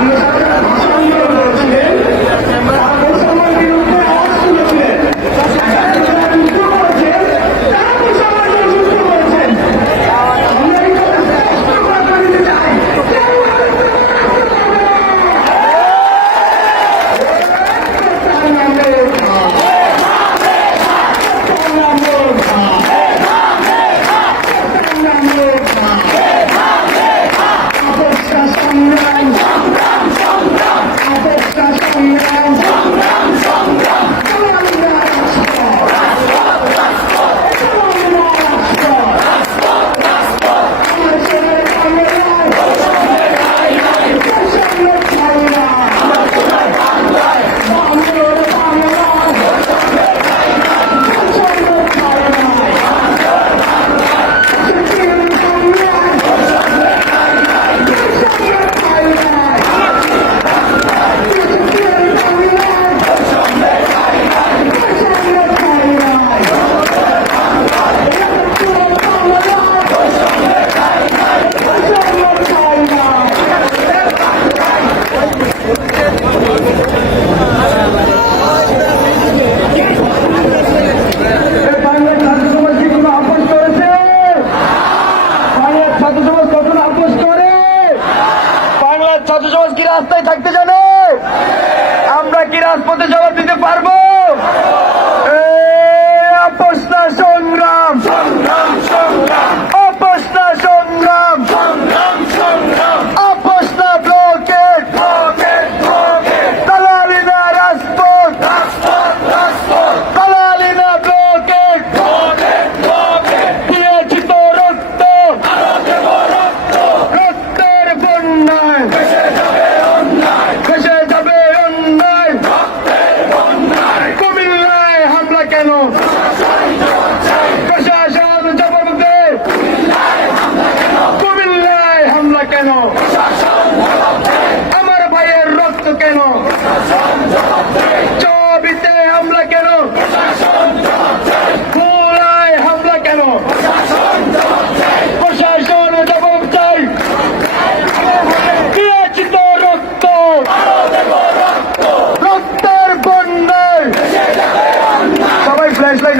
Yeah.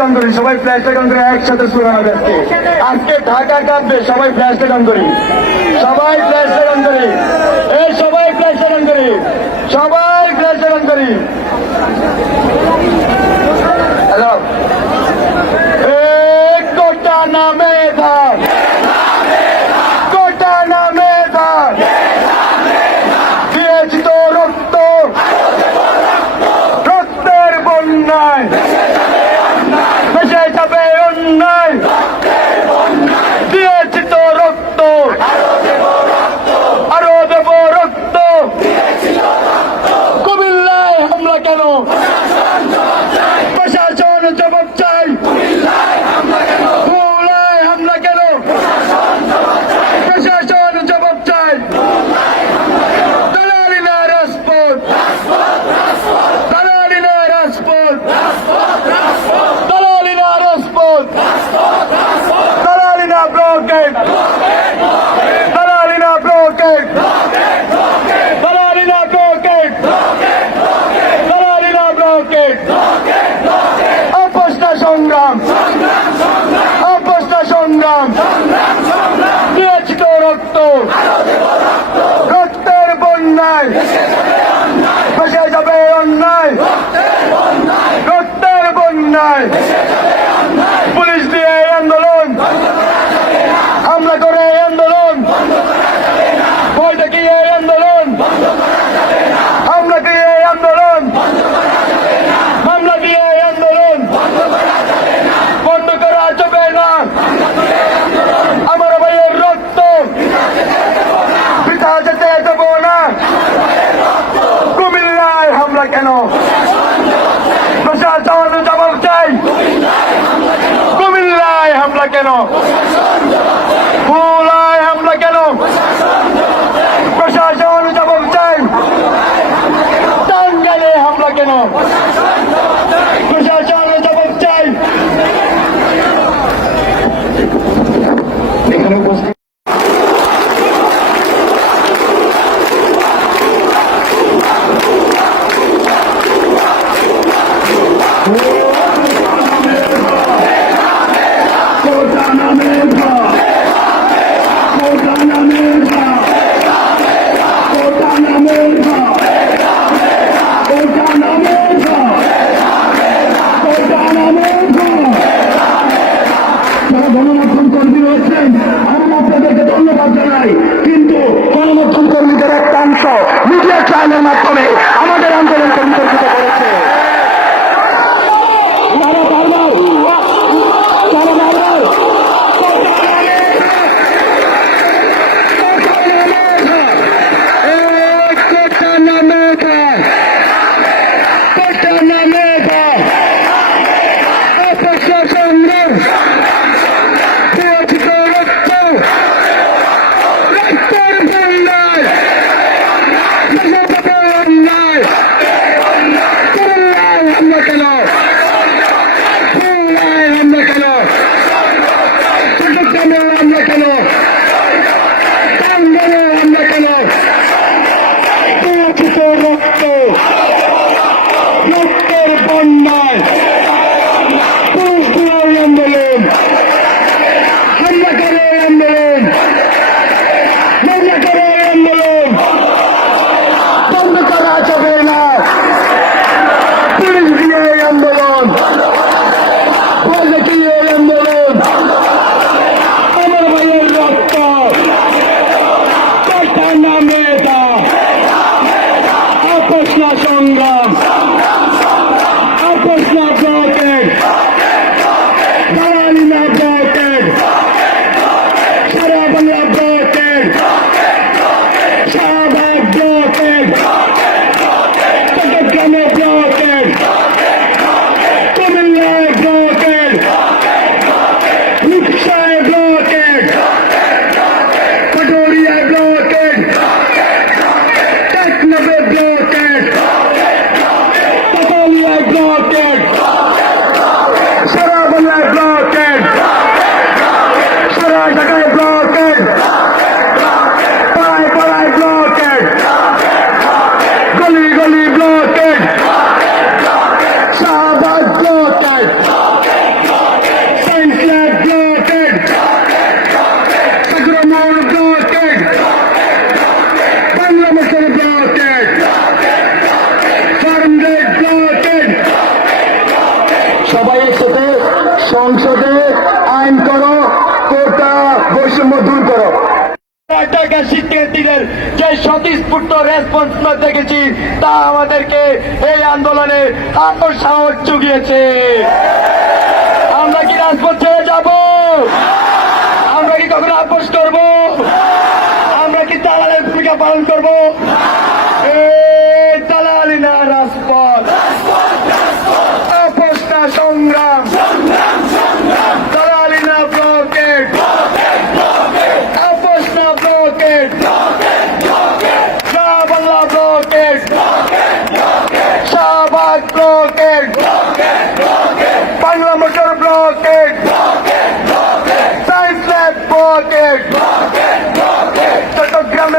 On করি। সবাই ফ্ল্যাশটা on করে একসাথে সুরানা দেখতে আজকে ঢাকা কাঁপবে সবাই ফ্ল্যাশটা অন করি। সবাই ফ্ল্যাশটা অন করি। এই সবাই ফ্ল্যাশটা অন করি। সবাই ফ্ল্যাশটা অন করি। siano aquí প্রশ্ন টাকা শিক্ষার্থীদের যে স্বতঃস্ফূর্ত রেসপন্স দেখেছি, তা আমাদেরকে এই আন্দোলনে আরও সাহস জুগিয়েছে। আমরা কি রাজপথ ছেড়ে যাব? আমরা কি কখনো আপোষ করব?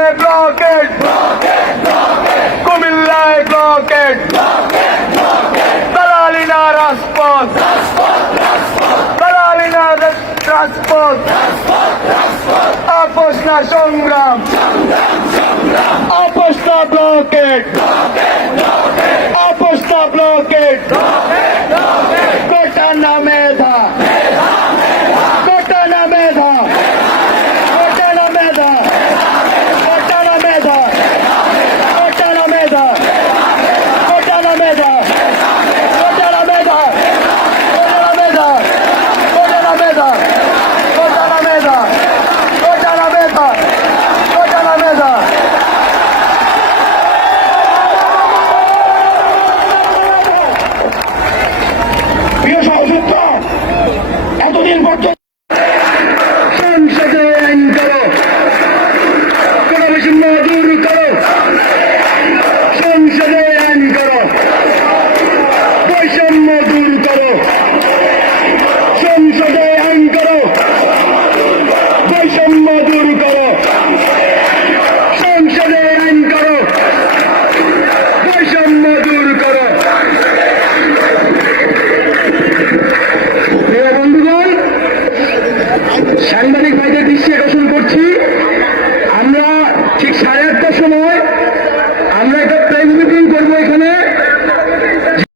কুমিল্লায় ব্লকেট কুমিল্লায় ব্লকেট দালালিনা রাজপথ দালালিনা রাজপথ আপোষ না সংগ্রাম আপোষ না ব্লকেট